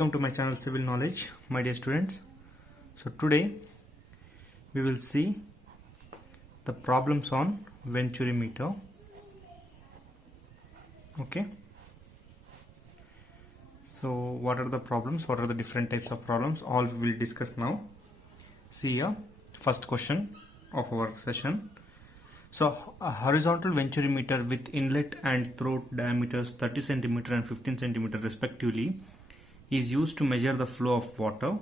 Welcome to my channel Civil Knowledge, my dear students. So today we will see the problems on venturimeter. Okay. So what are the problems? What are the different types of problems? All we will discuss now. See here, first question of our session. So a horizontal venturimeter with inlet and throat diameters 30 cm and 15 cm respectively is used to measure the flow of water.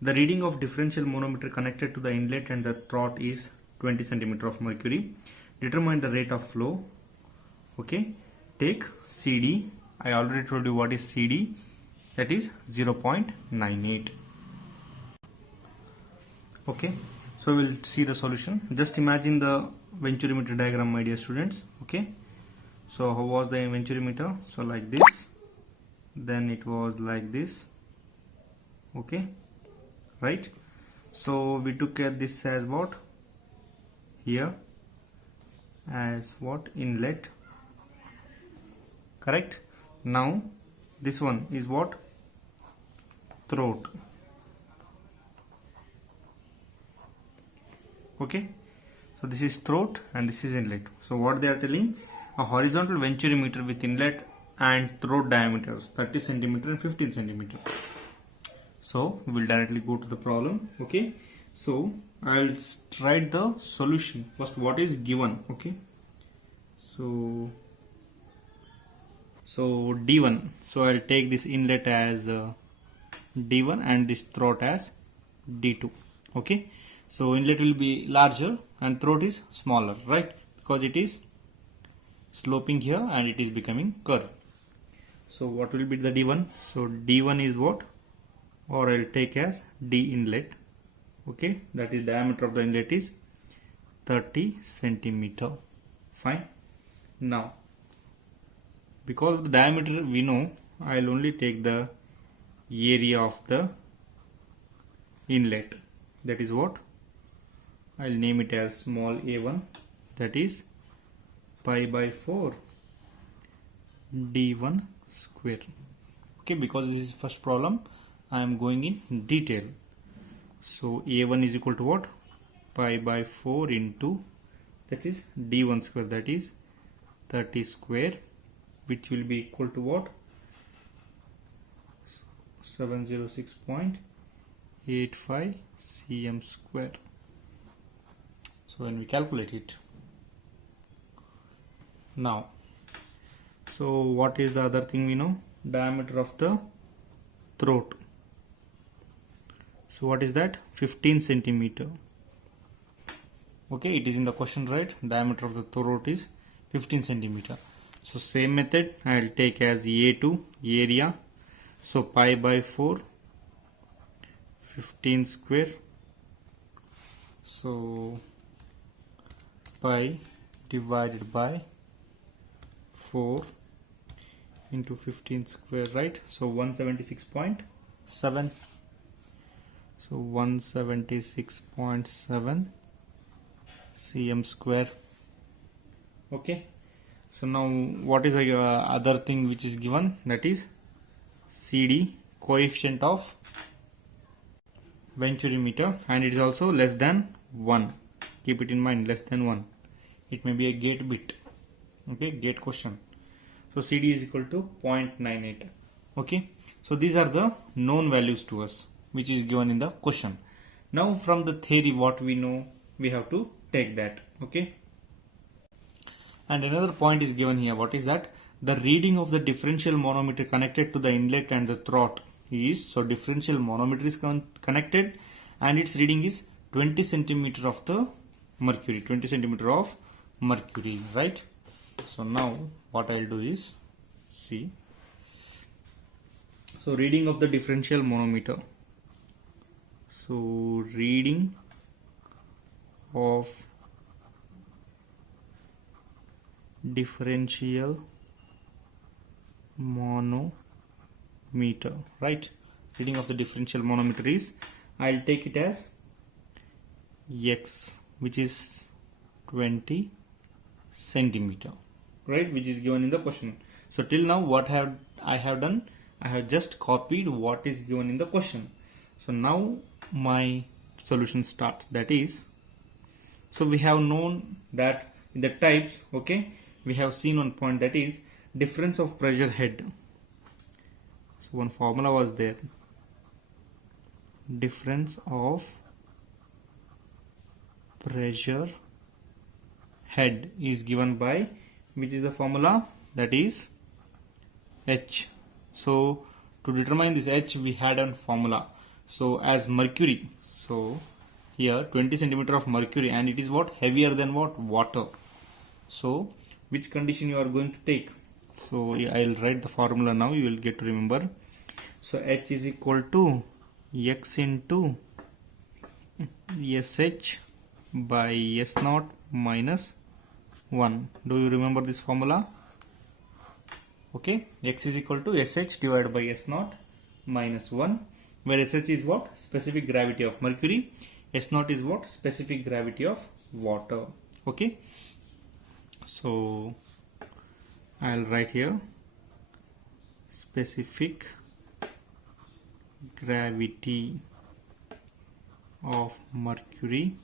The reading of differential manometer connected to the inlet and the throat is 20 cm of mercury. Determine the rate of flow. Okay, take CD. I already told you what is CD. That is 0.98. Okay, so we'll see the solution. Just imagine the venturimeter diagram, my dear students. Okay, so how was the venturimeter? So like this, then it was like this. Okay, right? So we took this as what? Here as what? Inlet. Correct? Now this one is what? Throat. Okay, so this is throat and this is inlet. So what they are telling, a horizontal venturimeter with inlet and throat diameters 30 cm and 15 cm. So we will directly go to the problem. Okay, so I'll write the solution first. What is given? Okay, so D1. So I'll take this inlet as D1 and this throat as D2. Okay, so inlet will be larger and throat is smaller, right? Because it is sloping here and it is becoming curved. So what will be the D1? So D1 is what? Or I'll take as D inlet. Okay, that is diameter of the inlet is 30 centimeter. Fine. Now, because of the diameter we know, I'll only take the area of the inlet. That is what? I'll name it as small a1. That is pi by 4 d1 square. Okay, because this is first problem, I am going in detail. So a1 is equal to what? Pi by 4 into, that is d1 square, that is 30 square, which will be equal to what? 706.85 cm square. So when we calculate it now, so what is the other thing we know? Diameter of the throat. So what is that? 15 centimeter. Okay, it is in the question, right? Diameter of the throat is 15 centimeter. So same method I will take as A2 area. So pi by 4 15 square. So pi divided by 4 into 15 square, right? So 176.7. So 176.7 cm square. Okay, so now what is the other thing which is given? That is CD, coefficient of venturimeter, and it is also less than 1. Keep it in mind, less than 1. It may be a gate bit. Okay, gate question. So CD is equal to 0.98. Okay, so these are the known values to us which is given in the question. Now from the theory, what we know, we have to take that. Okay, and another point is given here. What is that? The reading of the differential manometer connected to the inlet and the throat is, so differential manometer is connected and its reading is 20 centimeter of the mercury, 20 centimeter of mercury, right? So now what I'll do is, see, so reading of the differential manometer. So reading of differential manometer, right? Reading of the differential manometer is, I'll take it as X, which is 20 centimeter, right? Which is given in the question. So till now what I have done, I have just copied what is given in the question. So now my solution starts. That is, so we have known that in the types, okay, we have seen one point, that is difference of pressure head. So one formula was there, difference of pressure head is given by, which is the formula, that is H. So to determine this H, we had a formula. So as mercury, so here 20 centimeter of mercury, and it is what, heavier than what, water. So which condition you are going to take? So I'll write the formula now, you will get to remember. So H is equal to X into SH by S naught minus 1. Do you remember this formula? Okay, X is equal to SH divided by S naught minus 1, where SH is what, specific gravity of mercury, S naught is what, specific gravity of water. Okay, so I'll write here specific gravity of mercury,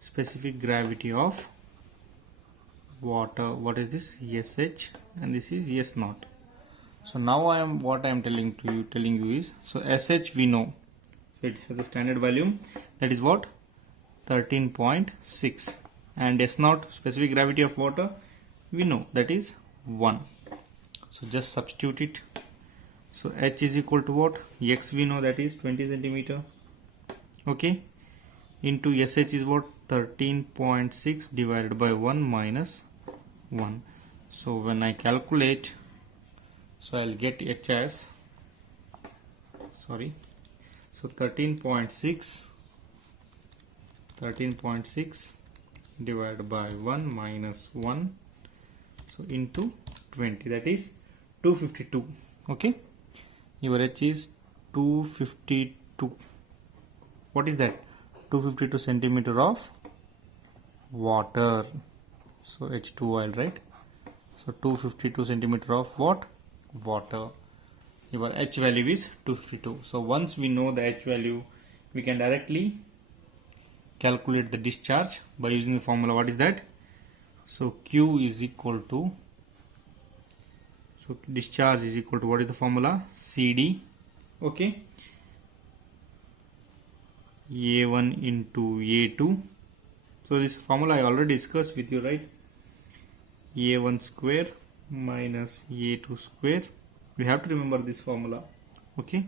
specific gravity of water. What is this? SH, and this is S naught. So now what I am telling you is, so SH we know, so it has a standard value, that is what, 13.6, and S naught, specific gravity of water, we know, that is 1. So just substitute it. So H is equal to what, X we know, that is 20 centimeter, okay, into SH is what, 13.6 divided by 1 minus 1. So when I calculate, so I'll get H as, sorry, so 13.6 divided by 1 minus 1, so into 20, that is 252. Okay, your H is 252. What is that? 252 centimeter of water. So H2 I'll write. So 252 centimeter of what? Water. Your H value is 252. So once we know the H value, we can directly calculate the discharge by using the formula. What is that? So Q is equal to, so discharge is equal to, what is the formula? CD. Okay, A1 into A2. So this formula I already discussed with you, right? A1 square minus A2 square. We have to remember this formula. Okay,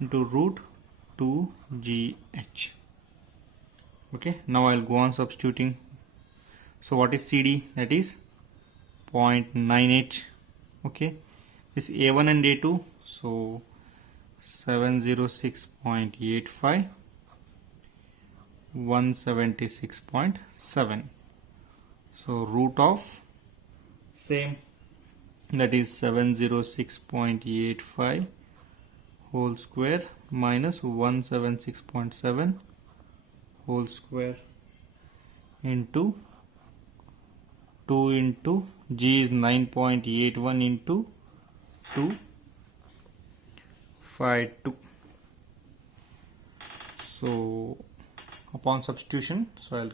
into root 2GH. Okay, now I'll go on substituting. So what is CD? That is 0.98. Okay, this A1 and A2, so 706.85, 176.7. So root of same, that is 706.85 whole square minus 176.7 whole square into 2 into G is 9.81 into 252. So upon substitution, so I'll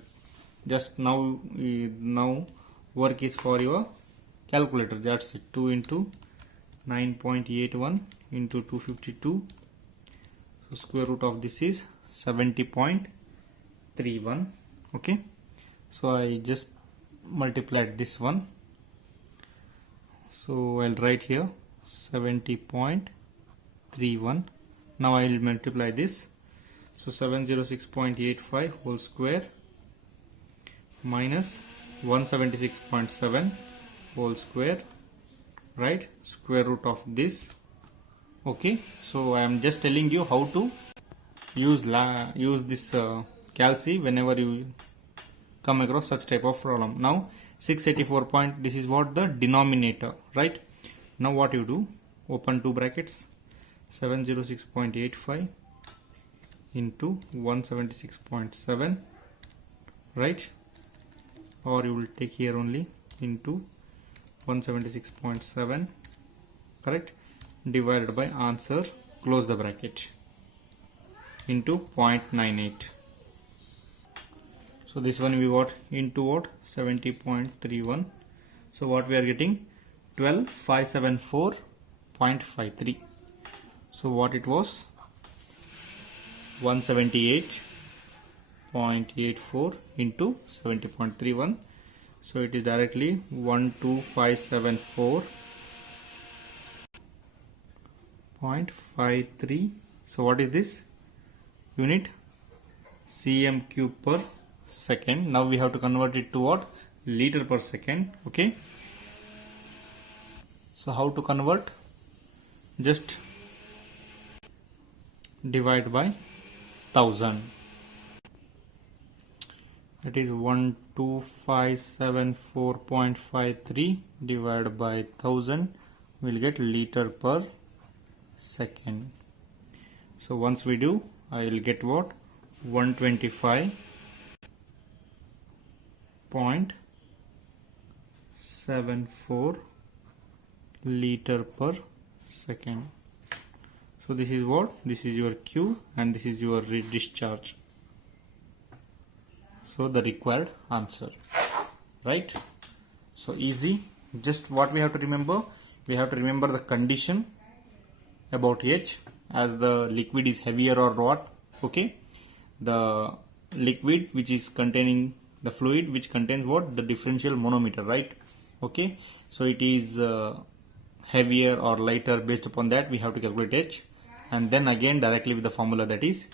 just now work is for your calculator. That's it. 2 into 9.81 into 252. So square root of this is 70.31. Okay, so I just multiplied this one. So I'll write here 70.31. Now I will multiply this. So 706.85 whole square minus 176.7 whole square, right? Square root of this. Okay, so I am just telling you how to use this calci whenever you come across such type of problem. Now 684 point, this is what the denominator, right? Now what you do, open two brackets, 706.85 into 176.7, right? Or you will take here only into 176.7 correct, divided by answer, close the bracket, into 0.98. So this one we got into what? 70.31. So what we are getting? 12574.53. So what it was? 178.84 into 70.31. So it is directly 12574.53. So what is this? Unit cm cube per second. Now we have to convert it to what? Liter per second. Okay. So how to convert? Just divide by 1000. That is 12574.53 divided by 1000. We'll get liter per second. So once we do, I will get what? 125.74 liter per second. So this is what? This is your Q and this is your discharge. So the required answer, right? So easy. Just what we have to remember? We have to remember the condition about H, as the liquid is heavier or what. Okay, the liquid which is containing the fluid which contains what? The differential manometer, right? Okay, so it is heavier or lighter. Based upon that we have to calculate H, and then again directly with the formula, that is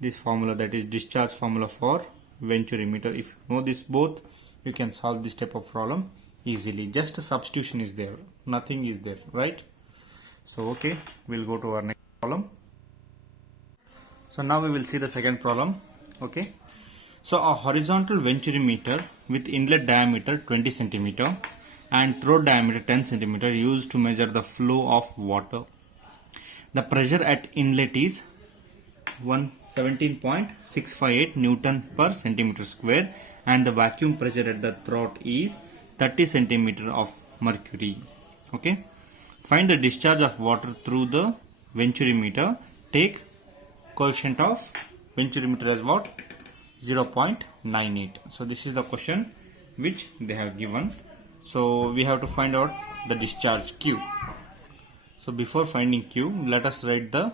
this formula, that is discharge formula for venturimeter. If you know this both, you can solve this type of problem easily. Just a substitution is there, nothing is there, right? So okay, we'll go to our next problem. So now we will see the second problem. Okay, so a horizontal venturimeter with inlet diameter 20 cm and throat diameter 10 cm used to measure the flow of water. The pressure at inlet is 117.658 Newton per centimeter square and the vacuum pressure at the throat is 30 centimeter of mercury. Okay, find the discharge of water through the venturimeter. Take coefficient of venturimeter as what? 0.98. So this is the question which they have given. So we have to find out the discharge Q. So before finding Q, let us write the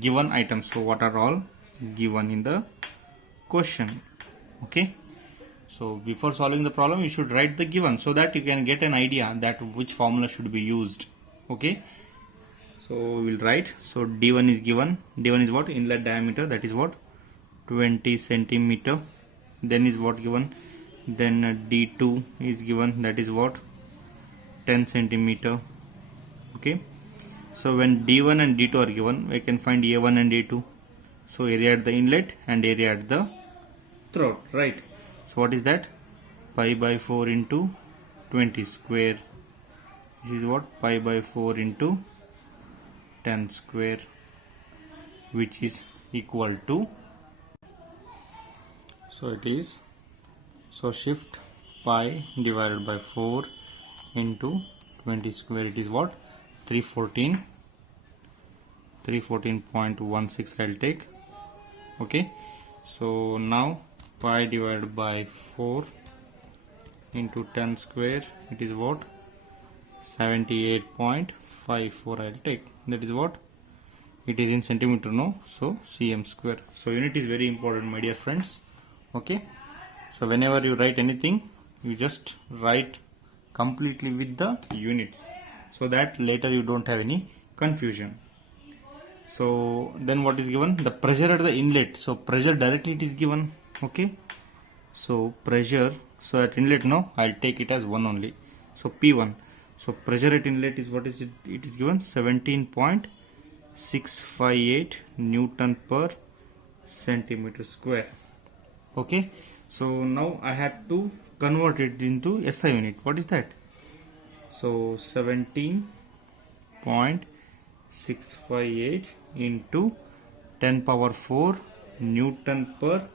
given items. So what are all given in the question? Okay, so before solving the problem you should write the given, so that you can get an idea that which formula should be used. Okay, so we will write. So D1 is given. D1 is what? Inlet diameter, that is what? 20 centimeter. Then is what given? Then D2 is given, that is what? 10 centimeter. Okay, so when D1 and D2 are given, we can find A1 and A2. So area at the inlet and area at the throat, right? So what is that? Pi by 4 into 20 square. This is what? Pi by 4 into 10 square, which is equal to, so it is, so shift pi divided by 4 into 20 square, it is what? 314.16 I'll take. Okay, so now pi divided by 4 into 10 square, it is what? 78.54 I'll take. That is what? It is in centimeter, no? So cm square. So unit is very important, my dear friends. Okay, so whenever you write anything, you just write completely with the units, so that later you don't have any confusion. So then what is given? The pressure at the inlet. So pressure directly it is given. Okay, so pressure, so at inlet, no, I'll take it as 1 only. So P1. So pressure at inlet is what is it? It is given 17.658 Newton per centimeter square. Okay, so now I had to convert it into SI unit. What is that? So 17.658 into 10 power 4 Newton per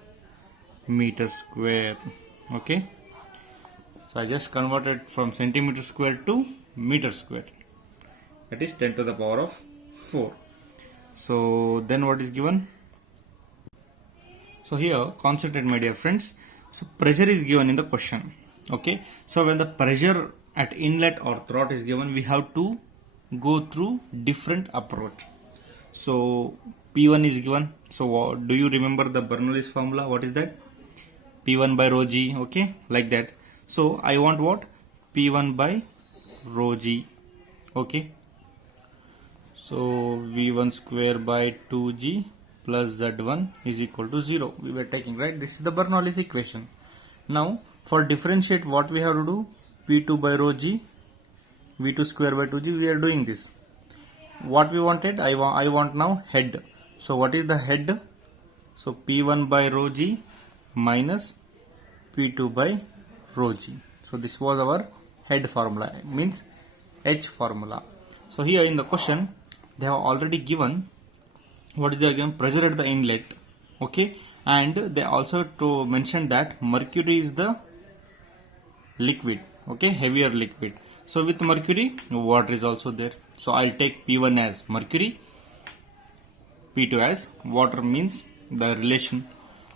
meter square. Okay, so I just converted from centimeter square to meter square. that is 10 to the power of 4. So then what is given? So here concentrate my dear friends. So pressure is given in the question. Okay. So when the pressure at inlet or throat is given, we have to go through different approach. So P1 is given. So do you remember the Bernoulli's formula? What is that? P1 by rho g. Okay, like that. So I want what? P1 by rho g. Okay. So V1 square by 2g plus Z1 is equal to 0. We were taking, right? This is the Bernoulli's equation. Now for differentiate, what we have to do? P2 by rho g, V2 square by 2g. We are doing this. What we wanted? I want now head. So what is the head? So P1 by rho g minus P2 by rho g. So this was our head formula, means H formula. So here in the question they have already given what is the given pressure at the inlet. Okay, and they also to mention that mercury is the liquid. Okay, heavier liquid. So with mercury, water is also there. So I'll take P1 as mercury, P2 as water, means the relation.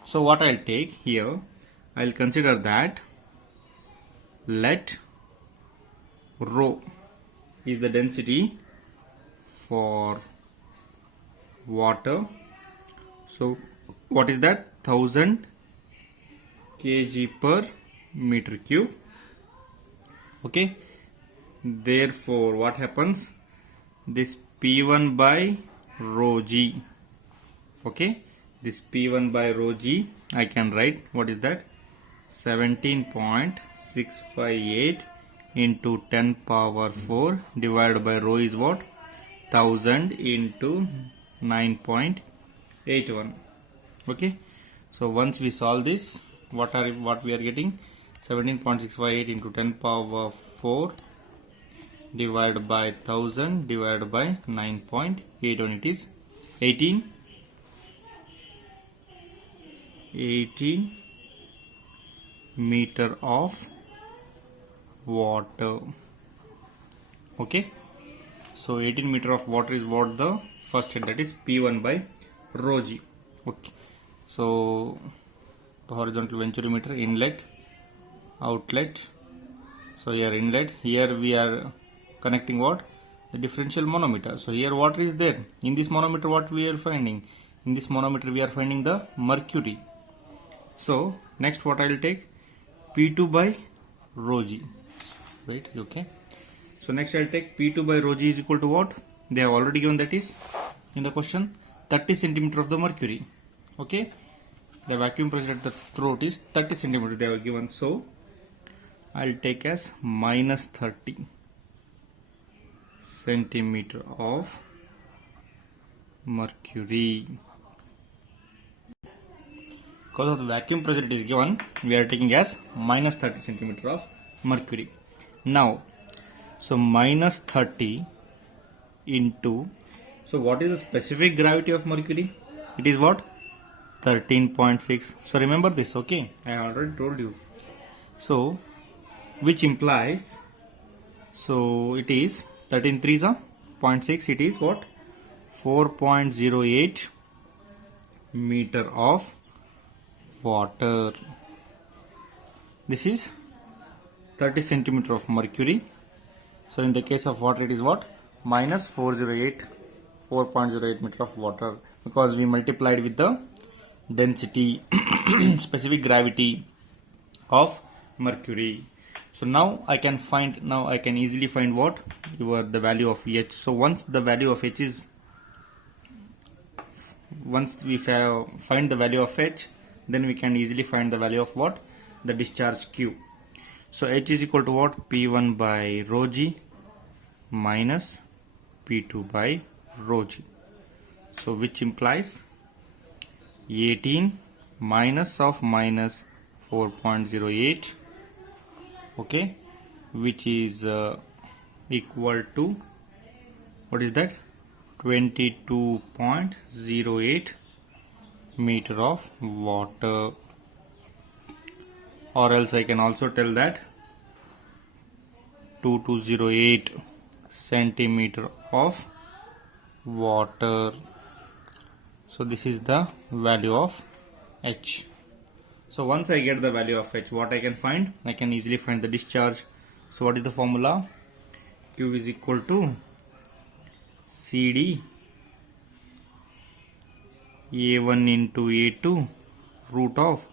So what I'll take here, I'll consider that let rho is the density for water. So what is that? 1000 kg per meter cube. Okay, therefore what happens? This P1 by rho g. Okay, this P1 by rho g I can write, what is that? 17.658 into 10 power 4 divided by rho is what? 1000 into 9.81. Okay, so once we solve this, what we are getting? 17.658 into 10 power 4 divided by 1000 divided by 9.81. It is 18 meter of water. Okay, so 18 meter of water is what the first head, that is P1 by rho g. Okay, so the horizontal venturimeter, inlet, outlet. So here inlet, here we are connecting what? The differential manometer. So here water is there. In this manometer what we are finding? In this manometer we are finding the mercury. So next what I will take? P2 by rho g. Right, okay. So next I will take P2 by rho g is equal to what? They have already given, that is in the question 30 centimeter of the mercury. Okay, the vacuum pressure at the throat is 30 centimeter they have given. So I'll take as minus 30 centimeter of mercury. Because of the vacuum pressure it is given, we are taking as minus 30 centimeter of mercury. Now, so minus 30 into, so what is the specific gravity of mercury? It is what? 13.6. So remember this, okay? I already told you. So which implies, so it is 13 3s are 0.6, it is what? 4.08 meter of water. This is 30 centimeter of mercury. So in the case of water it is what? Minus 4.08 meter of water, because we multiplied with the density specific gravity of mercury. So now I can easily find what? The value of H. So once the value of H is, once we find the value of H, then we can easily find the value of what? The discharge Q. So H is equal to what? P1 by rho g minus P2 by rho g. So which implies 18 minus of minus 4.08, okay, which is equal to, what is that? 22.08 meter of water. Or else I can also tell that 2208 centimeter of water. So this is the value of H. So once I get the value of H, what I can find? I can easily find the discharge. So what is the formula? Q is equal to CD A1 into A2 root of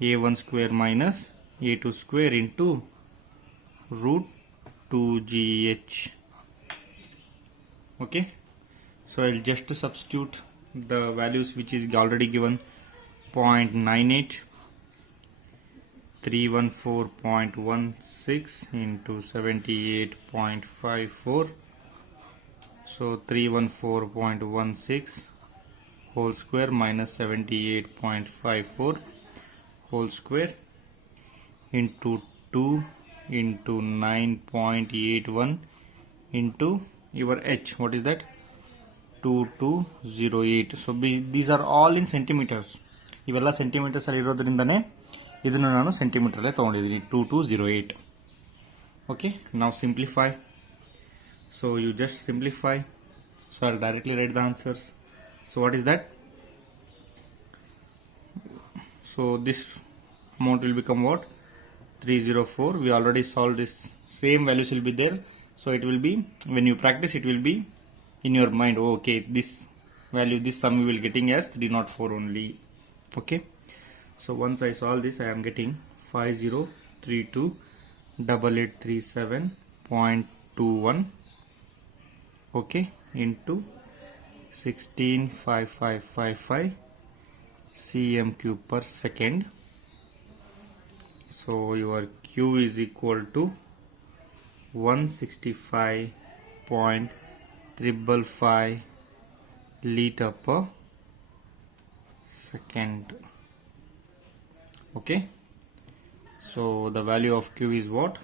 A1 square minus A2 square into root 2GH. Okay, so I'll just substitute the values which is already given: 0.98, 314.16 into 78.54. So 314.16 whole square minus 78.54 whole square into 2 into 9.81 into your H. What is that? 2208. So these are all in centimeters. ಇವೆಲ್ಲ centimetres ಅಲ್ಲಿ ಇರೋದ್ರಿಂದನೇ ಇದನ್ನು ನಾನು centimetre ಅಲ್ಲೇ ತಗೊಂಡಿದ್ದೀನಿ. 2208. Okay, now simplify. So you just simplify. So I'll directly write the answers. So what is that? So this amount will become what? 304. We already solved this. Same values will be there. So it will be, when you practice, it will be in your mind. Oh, okay, this value, this sum we will getting as 304 only. Okay. So once I solve this, I am getting 50328837.21. Okay, into 165555 cm cube per second. So your Q is equal to 165.555 liter per second. Okay, so the value of Q is what?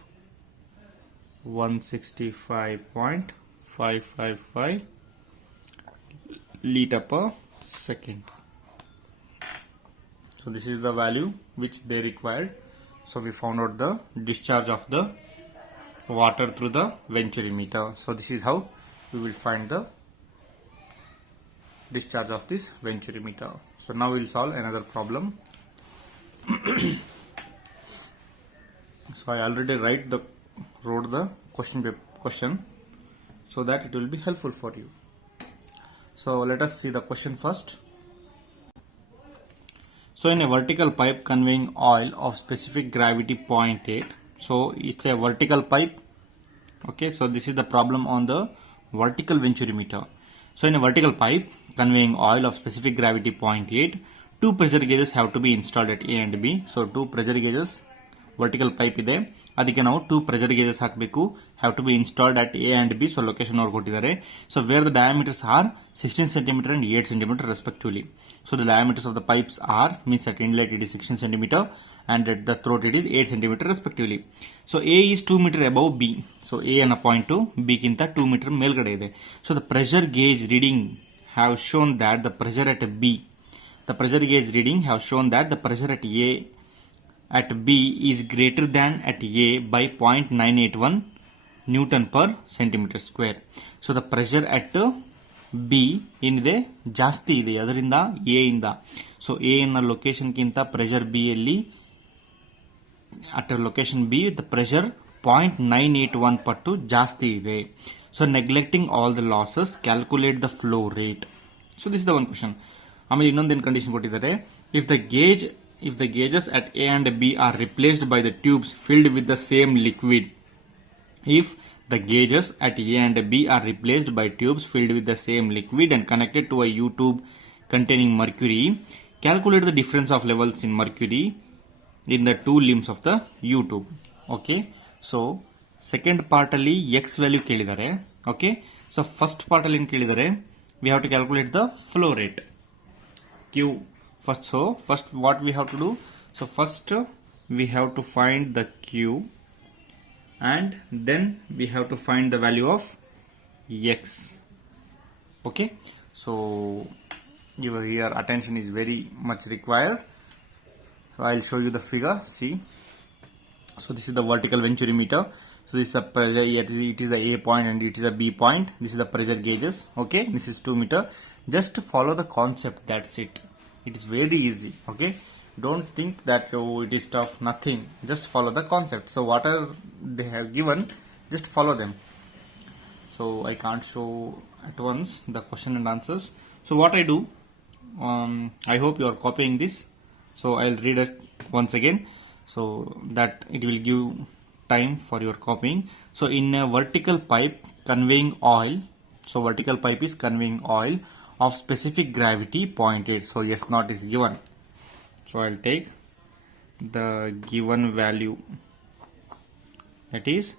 165.555 liter per second. So this is the value which they required. So we found out the discharge of the water through the venturimeter. So this is how we will find the discharge of this venturimeter. So now we will solve another problem. So I already wrote the question so that it will be helpful for you. So let us see the question first. So in a vertical pipe conveying oil of specific gravity 0.8. So it's a vertical pipe. Okay, so this is the problem on the vertical venturimeter. So in a vertical pipe conveying oil of specific gravity 0.8, two pressure gauges have to be installed at A and B. So two pressure gauges, vertical pipe ಇದೆ, ಅದಕ್ಕೆ ನಾವು 2 pressure gauges ಹಾಕಬೇಕು, have to be installed at A and B. So location ಅವರು ಕೊಟ್ಟಿದ್ದಾರೆ. So where the diameters are 16 cm and 8 cm respectively. So the diameters of the pipes are, means at inlet it is 16 cm and at the throat it is 8 cm respectively. So A is 2 meter above B. So A ಅನ್ನೋ point B ಗಿಂತ 2 meter ಮೇಲ್ಗಡೆ ಇದೆ. So the pressure gauge reading have shown that the pressure at B, the pressure gauge reading have shown that the pressure at B is greater than at A by 0.981 Newton per centimeter square. So the pressure at B ಏನಿದೆ ಜಾಸ್ತಿ ಇದೆ ಅದರಿಂದ A ಇಂದ. So A ನ location ಗಿಂತ pressure B ಯಲ್ಲಿ at location B the pressure 0.981 ಪಟ್ಟು ಜಾಸ್ತಿ ಇದೆ. So neglecting all the losses, calculate the flow rate. So this is the one question. ಆಮೇಲೆ ಇನ್ನೊಂದೇನು ಕಂಡೀಷನ್ ಕೊಟ್ಟಿದ್ದಾರೆ, if the gauges at A and B are replaced by the tubes filled with the same liquid. If the gauges at A and B are replaced by tubes filled with the same liquid and connected to a U-tube containing mercury, calculate the difference of levels in mercury in the two limbs of the U-tube. Okay, so second part ಅಲ್ಲಿ X value ಕೇಳಿದ್ದಾರೆ. Okay, so first part ಅಲ್ಲಿ ಏನು ಕೇಳಿದ್ದಾರೆ, we have to calculate the flow rate Q first. So first what we have to do, so first we have to find the Q and then we have to find the value of X. Okay, so your attention is very much required. So I'll show you the figure. See, so this is the vertical venturimeter. So this is the pressure, it is the A point and it is a B point. This is the pressure gauges. Okay, this is 2 meter. Just follow the concept, that's it. It is very easy. Okay, don't think that oh it is tough, nothing. Just follow the concept. So whatever they have given, just follow them. So I can't show at once the question and answers. So what I do, I hope you are copying this. So I'll read it once again so that it will give time for your copying. So in a vertical pipe conveying oil, so vertical pipe is conveying oil of specific gravity 0.8. So S naught is given. So I'll take the given value, that is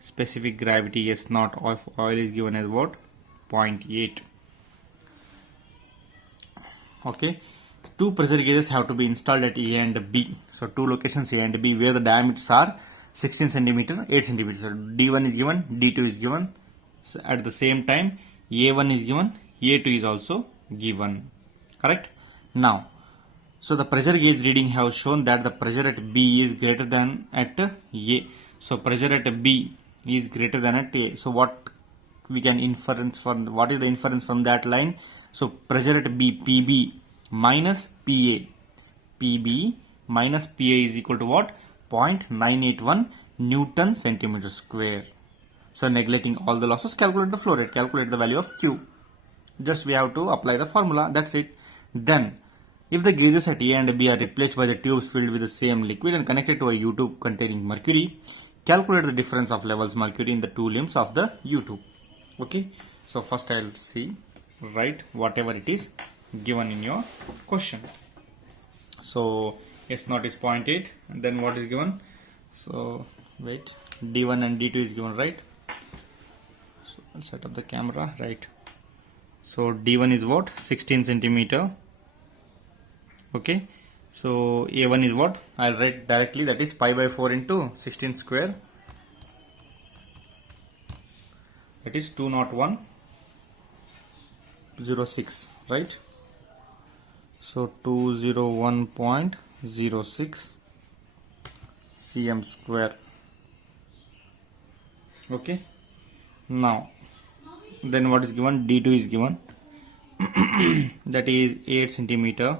specific gravity S naught of oil is given as what? 0.8. Okay, two pressure gauges have to be installed at A and B. So two locations A and B where the diameters are 16 centimeter, 8 centimeter. So D1 is given, D2 is given. So at the same time, A1 is given, A2 is also given. Correct? Now, so the pressure gauge reading has shown that the pressure at B is greater than at A. So pressure at B is greater than at A. So what we can inference from, what is the inference from that line? So pressure at B, PB minus PA. PB minus PA is equal to what? 0.981 Newton centimeter square. So neglecting all the losses, calculate the flow rate, calculate the value of Q. Just we have to apply the formula, that's it. Then, if the gauges at A and B are replaced by the tubes filled with the same liquid and connected to a U-tube containing mercury, calculate the difference of levels mercury in the two limbs of the U-tube. Okay, so first I'll see, write whatever it is given in your question. So S naught is 0.8, and then what is given? So wait, D1 and D2 is given, right? So I'll set up the camera, right? So D1 is what? 16 centimeter. Okay, so A1 is what? I'll write directly, that is pi by 4 into 16 square. That is 201.06, right? So 201.06 cm square. Okay, now then what is given? D2 is given that is 8 centimeter.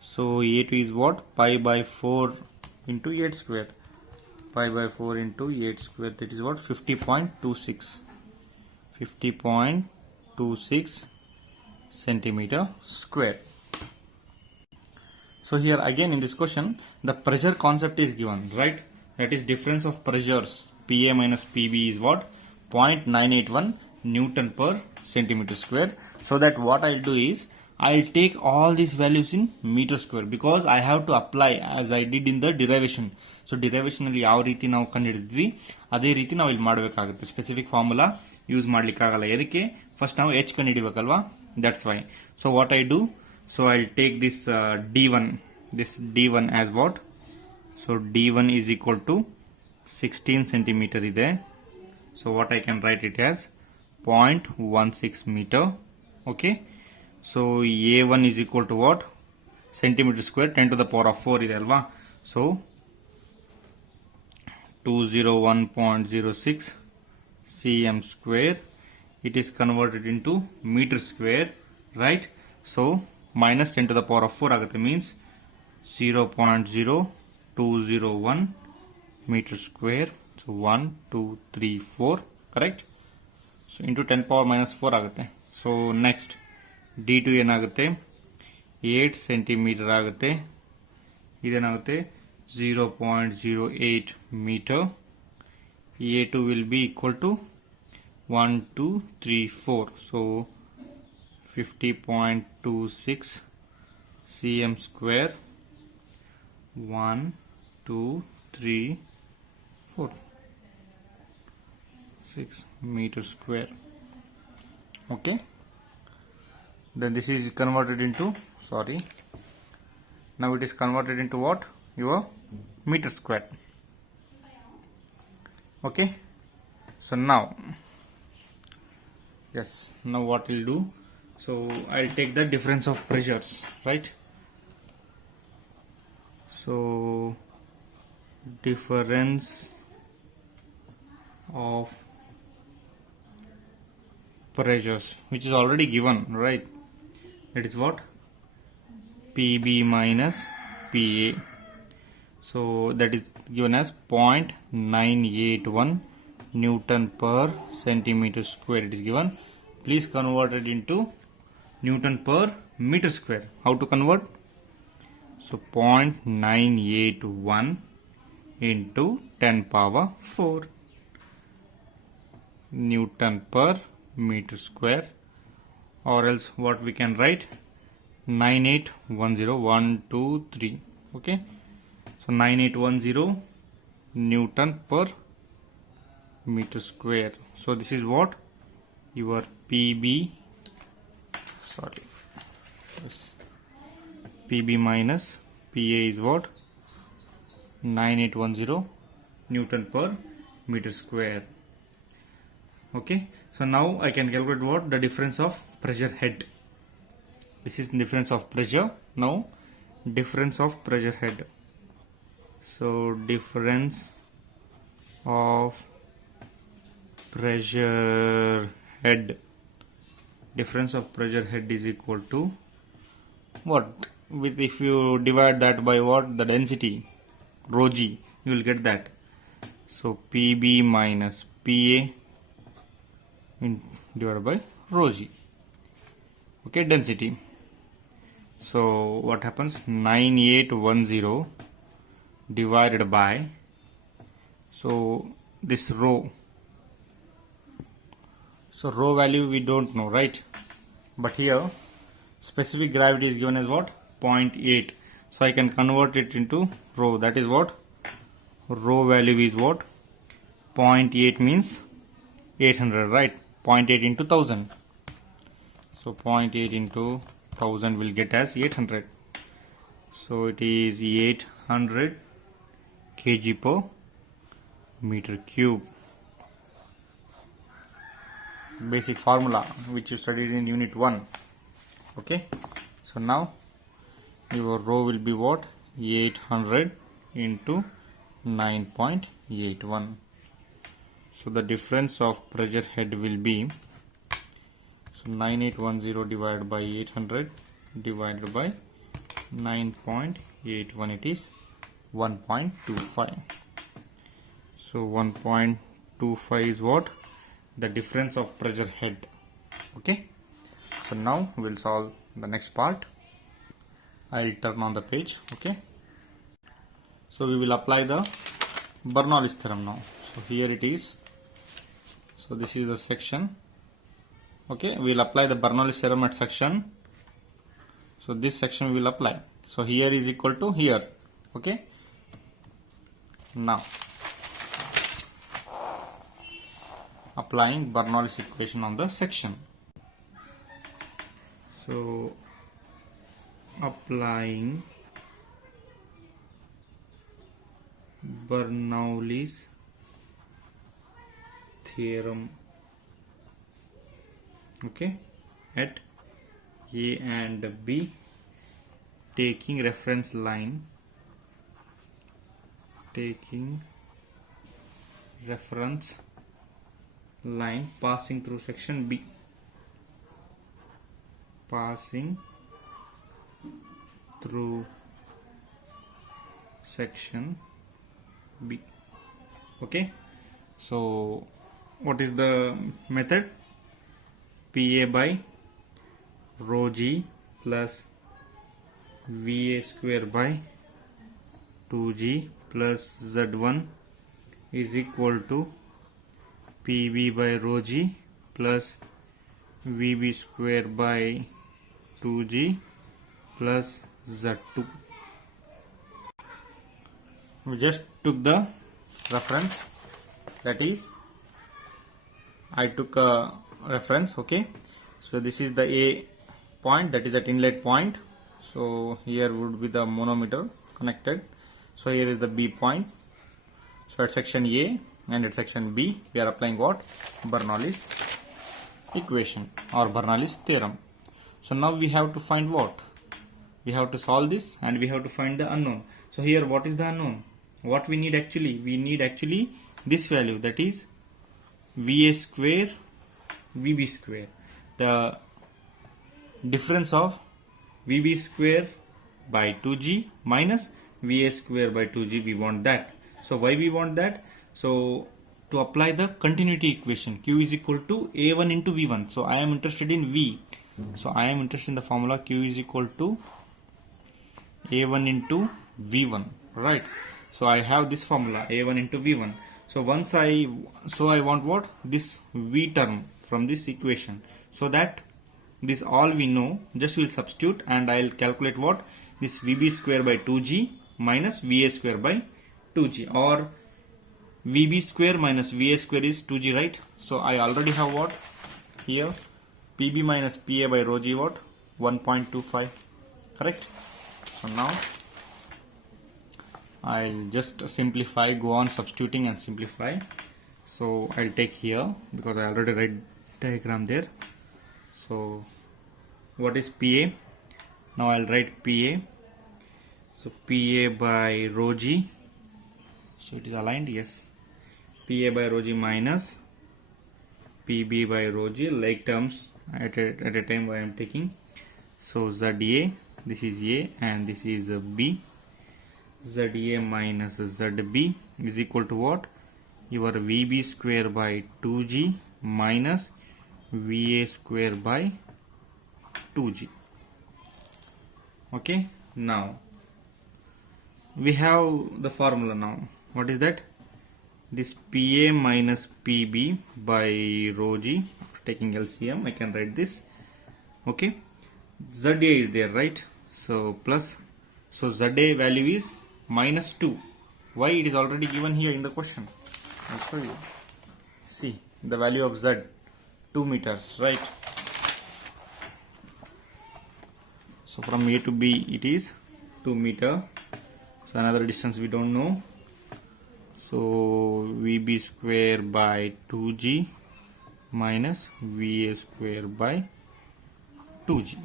So A2 is what? Pi by 4 into 8 square. Pi by 4 into 8 square, that is what? 50.26. 50.26 centimeter square. So here again in this question, the pressure concept is given, right? That is difference of pressures, PA minus PB is what? 0.981 Newton per centimeter square. So that what I'll do is, I'll take all these values in meter square because I have to apply as I did in the derivation. So derivation ಅಲ್ಲಿ ಯಾವ ರೀತಿ ನಾವು ಕಂಡುಹಿಡಿದ್ವಿ ಅದೇ ರೀತಿ ನಾವು ಇಲ್ಲಿ ಮಾಡಬೇಕಾಗುತ್ತೆ. Specific formula use ಮಾಡ್ಲಿಕ್ಕೆ ಆಗಲ್ಲ. ಅದಕ್ಕೆ ಫಸ್ಟ್ ನಾವು h ಕಂಡುಹಿಡಿಯಬೇಕಲ್ವಾ? That's why. So what I do, so I will take this D1 as what? So D1 is equal to 16 centimeter ಇದೆ. So what I can write it as 0.16 meter. Okay. So A1 is equal to what? Centimeter square 10 to the power of 4 ಇದೆ ಅಲ್ವಾ? So 201.06 cm square. It is converted into meter square, right? So minus 10 to the power of 4 ಆಗುತ್ತೆ, means 0.0201 meter square. So 1, 2, 3, 4, correct? So into 10 power minus 4 ಆಗುತ್ತೆ. So next D2 ಏನಾಗುತ್ತೆ? 8 centimeter ಆಗುತ್ತೆ. ಇದೇನಾಗುತ್ತೆ? 0.08 meter. A2 will be equal to 1, 2, 3, 4. So 50.26 cm square. 1, 2, 3, 4. 6 meter square. Okay. Then this is converted into, sorry, now it is converted into what? Your meter square. Okay. So now, yes, now what we'll do, so I'll take the difference of pressures, right? So difference of pressures, which is already given, right? That is what? PB minus PA. So that is given as 0.981 Newton per centimeter square. It is given. Please convert it into Newton per meter square. How to convert? So 0.981 into 10 power 4 Newton per meter square, or else what we can write? 9810123. Okay, so 9810 Newton per meter square. So this is what your PB, PB minus PA is what? 9810 Newton per meter square. Okay, so now I can calculate what? The difference of pressure head. This is difference of pressure. Now difference of pressure head. So difference of pressure head. Difference of pressure head is equal to what? With if you divide that by what? The density, rho g, you will get that. So PB minus PA divided by rho g. Okay, density. So what happens? 9810 divided by, so this rho. So rho value we don't know, right? But here specific gravity is given as what? 0.8. So I can convert it into rho. That is what? Rho value is what? 0.8 means 800, right? 0.8 into 1000. So 0.8 into 1000 will get as 800. So it is 800 kg per meter cube. Basic formula which you studied in unit 1. Okay, so now your rho will be what? 800 into 9.81. So the difference of pressure head will be, so 9810 divided by 800 divided by 9.81, it is 1.25. So 1.25 is what? The difference of pressure head. Okay, so now we'll solve the next part. I'll turn on the page. Okay, so we will apply the Bernoulli's theorem now. So here it is. So this is the section. Okay, we'll apply the Bernoulli's theorem at section. So this section we will apply. So here is equal to here. Okay, now applying Bernoulli's equation on the section. So applying Bernoulli's theorem, okay, at A and B, taking reference line, passing through section B, passing through section B. Okay, so what is the method? PA by rho g plus VA square by 2g plus Z1 is equal to PB by rho g plus VB square by 2g plus Z2. We just took the reference, that is I took a reference. Okay, so this is the A point, that is at inlet point. So here would be the manometer connected. So here is the B point. So at section A and at section B we are applying what? Bernoulli's equation or Bernoulli's theorem. So now we have to find what? We have to solve this and we have to find the unknown. So here what is the unknown? What we need actually? We need actually this value, that is VA square VB square. The difference of VB square by 2G minus VA square by 2G, we want that. So why we want that? So to apply the continuity equation, Q is equal to A1 into V1. So I am interested in V. So I am interested in the formula Q is equal to A1 into V1, right? So I have this formula A1 into V1. So I want what? This V term from this equation. So that this all we know, just will substitute and I'll calculate what? This VB square by 2G minus VA square by 2G, or VB square minus VA square is 2G, right? So I already have what? Here PB minus PA by rho G, what? 1.25, correct? So now I'll just simplify, go on substituting and simplify. So I'll take here because I already write diagram there. So what is PA? Now I'll write PA. So PA by rho G. So it is aligned, yes. PA by rho G minus PB by rho G, like terms at a time I am taking. So ZA, this is A and this is B. ZA minus ZB is equal to what? Your VB square by 2G minus VA square by 2G. Okay, now we have the formula now. What is that? This PA minus PB by rho G. After taking LCM, I can write this. Okay, ZA is there, right? So plus, so ZA value is minus 2. Why? It is already given here in the question. I'll show you. See the value of Z, 2 meters, right? So from A to B it is 2 meter. So another distance we don't know. So VB square by 2G minus VA square by 2G.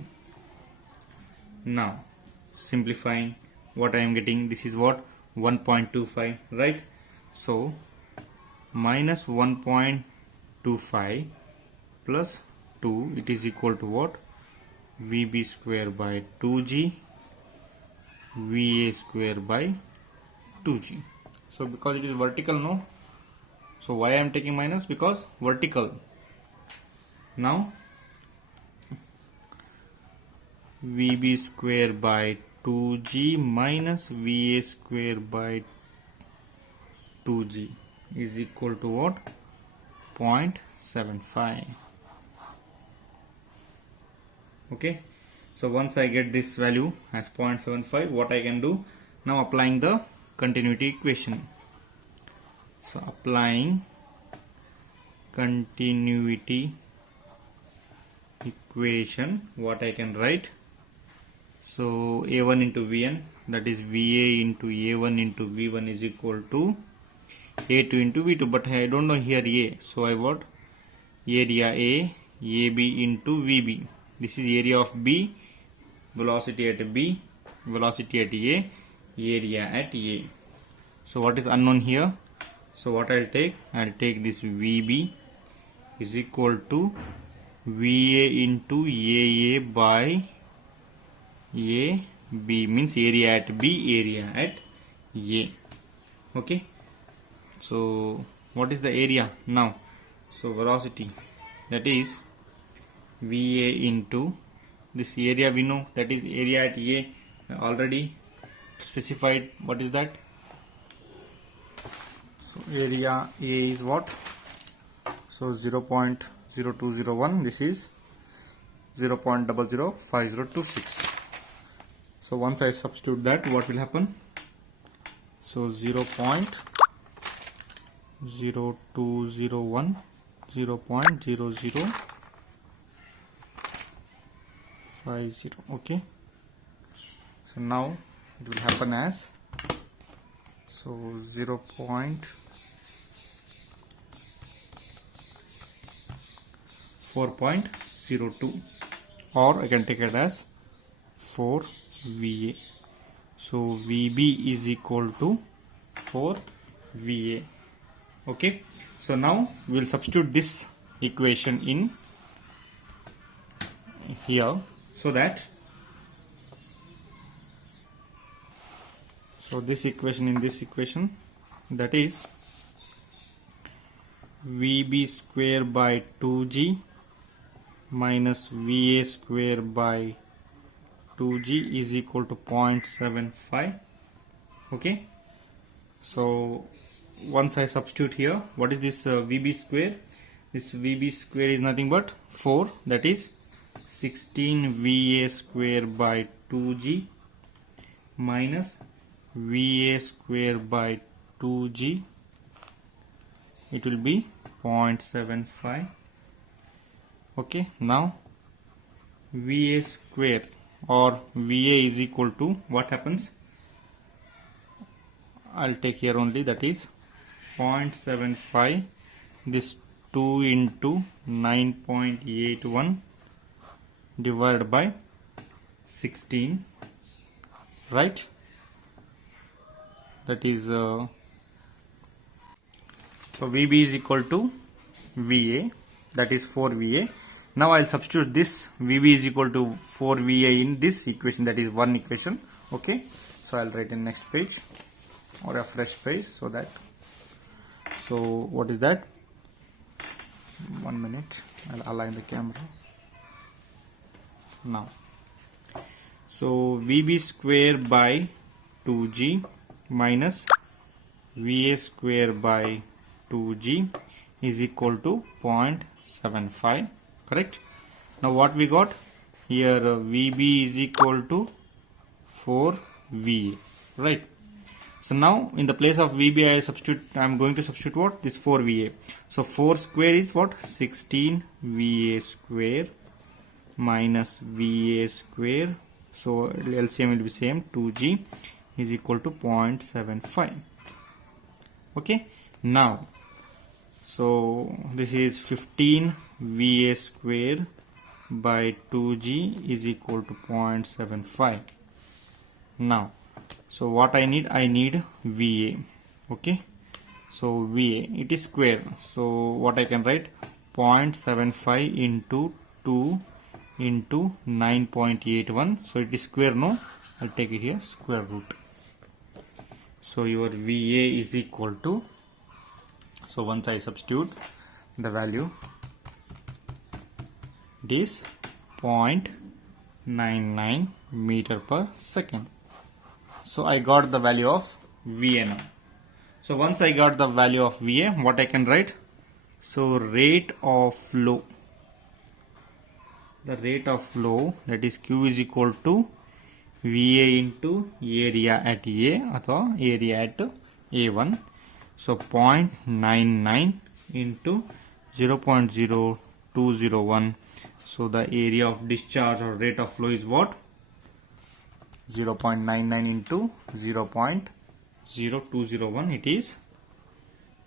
Now simplifying, what I am getting, this is what? 1.25, right? So minus 1.25 plus 2, it is equal to what? VB square by 2G VA square by 2G. So because it is vertical, no? So why I am taking minus? Because vertical. Now VB square by 2G minus VA square by 2G is equal to what? 0.75. Okay, so once I get this value as 0.75, what I can do now? Applying the continuity equation. So applying continuity equation, what I can write? So A1 into Vn, that is Va into A1 into V1 is equal to A2 into V2, but I don't know here A, so I what? Area A, AB into VB. This is area of B, velocity at B, velocity at A, area at A. So what is unknown here? So what I'll take? I'll take this VB is equal to VA into AA by AB, means area at B, area at A. Okay. So what is the area now? So velocity, that is VA into this area we know, that is area at A, already specified. What is that? So area A is what? So 0.0201, this is 0.005026. So once I substitute that, what will happen? So 0.0201, 0.0050. Okay, so now it will happen as, so 4.02, or I can take it as 4 VA. So VB is equal to 4 VA. Okay, so now we'll substitute this equation in here, so this equation in this equation, that is VB square by 2G minus VA square by 2G is equal to 0.75. Okay, so once I substitute here, what is this VB square? This VB square is nothing but 4, that is 16 VA square by 2G minus VA square by 2G, it will be 0.75. Okay, now VA square or VA is equal to, what happens, I'll take here only, that is 0.75, this 2 into 9.81 divided by 16, right? That is so VB is equal to VA, that is 4 VA. Now I'll substitute this VB is equal to 4 VA in this equation, that is one equation. Okay, so I'll write in next page or a fresh page, so what is that? 1 minute, I'll align the camera now. So VB square by 2G minus VA square by 2G is equal to 0.75, correct? Now what we got here, VB is equal to 4 VA, right? So now in the place of VB I'm going to substitute what? This 4 VA. So 4 square is what? 16 VA square minus VA square. So LCM will be same, 2G is equal to 0.75. Okay, now so this is 15 VA square by 2G is equal to 0.75. Now so what I need VA. Okay, so VA, it is square, so what I can write, 0.75 into 2 into 9.81, so it is square, no, I'll take it here, square root. So your VA is equal to, so once I substitute the value, it is 0.99 meter per second. So I got the value of VA now. So once I got the value of VA, what I can write? So rate of flow. The rate of flow, that is Q is equal to VA into area at A or area at A1. So 0.99 into 0.0201. So the area of discharge or rate of flow is what? 0.99 into 0.0201, it is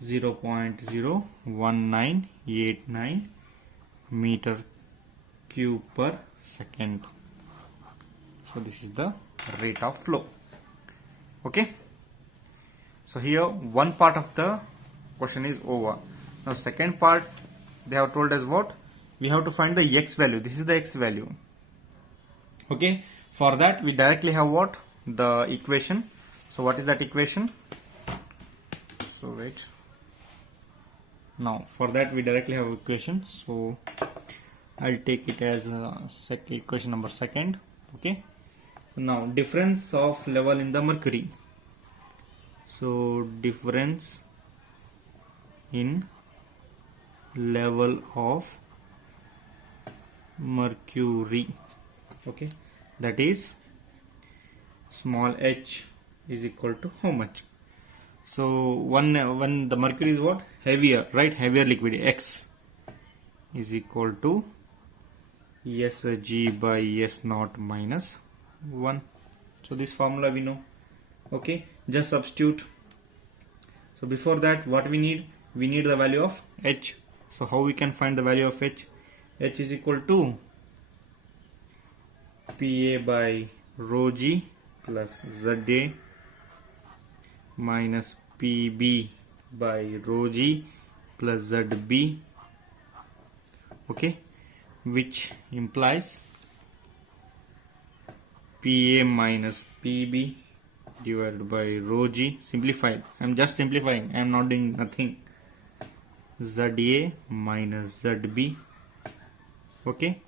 0.01989 meter cube per second. So this is the rate of flow. Okay, so here one part of the question is over. Now second part, they have told us what? We have to find the x value. This is the x value. Okay, for that we directly have what? The equation. So what is that equation? So wait, now for that we directly have equation. So I'll take it as equation number second. Okay, now difference of level in the mercury. So difference in level of mercury, okay, that is small h is equal to how much? So when the mercury is what? Heavier, right? Heavier liquid, X is equal to Sg by S naught minus 1. So this formula we know. Okay, just substitute. So before that, what we need? We need the value of H. So how we can find the value of H? H is equal to Pa by rho G plus Za minus Pb by rho g plus zb, okay, which implies PA minus PB divided by rho g, simplified. I am just simplifying, I am not doing nothing. ZA minus ZB, okay.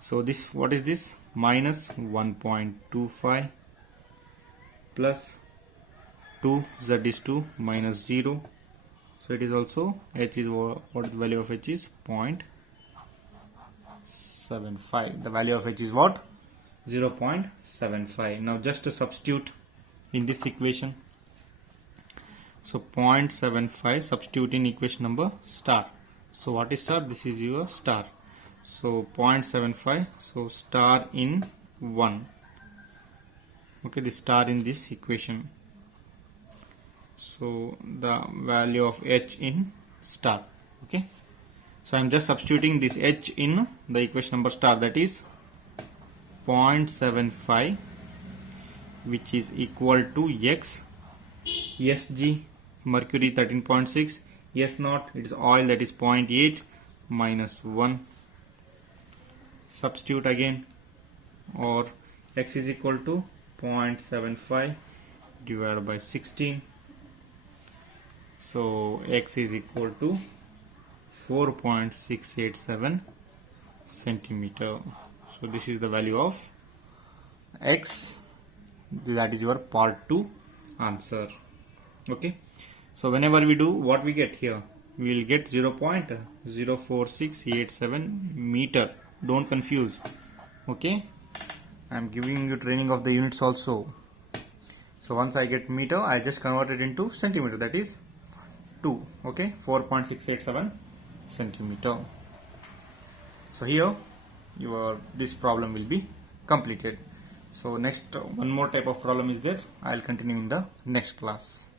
So this, what is this? Minus 1.25 plus 2, Z is 2, minus 0. So it is also, H is, what the value of H is? 0.75. The value of H is what? 0.75. Now just to substitute in this equation. So 0.75, substitute in equation number star. So what is star? This is your star. So 0.75, so star in 1. Okay, the star in this equation. So the value of H in star. Okay, so I am just substituting this H in the equation number star, that is 0.75, which is equal to X, Sg mercury 13.6, S naught, it is oil, that is 0.8 minus 1. Substitute again, or X is equal to 0.75 divided by 16. So X is equal to 4.687 centimeter. So this is the value of X. That is your part 2 answer. Okay. So whenever we do, what we get here? We will get 0.04687 meter. Don't confuse. Okay. I am giving you training of the units also. So once I get meter, I just convert it into centimeter. That is 2. Okay. 4.687 centimeter. So here this problem will be completed. So next, one more type of problem is there. I will continue in the next class.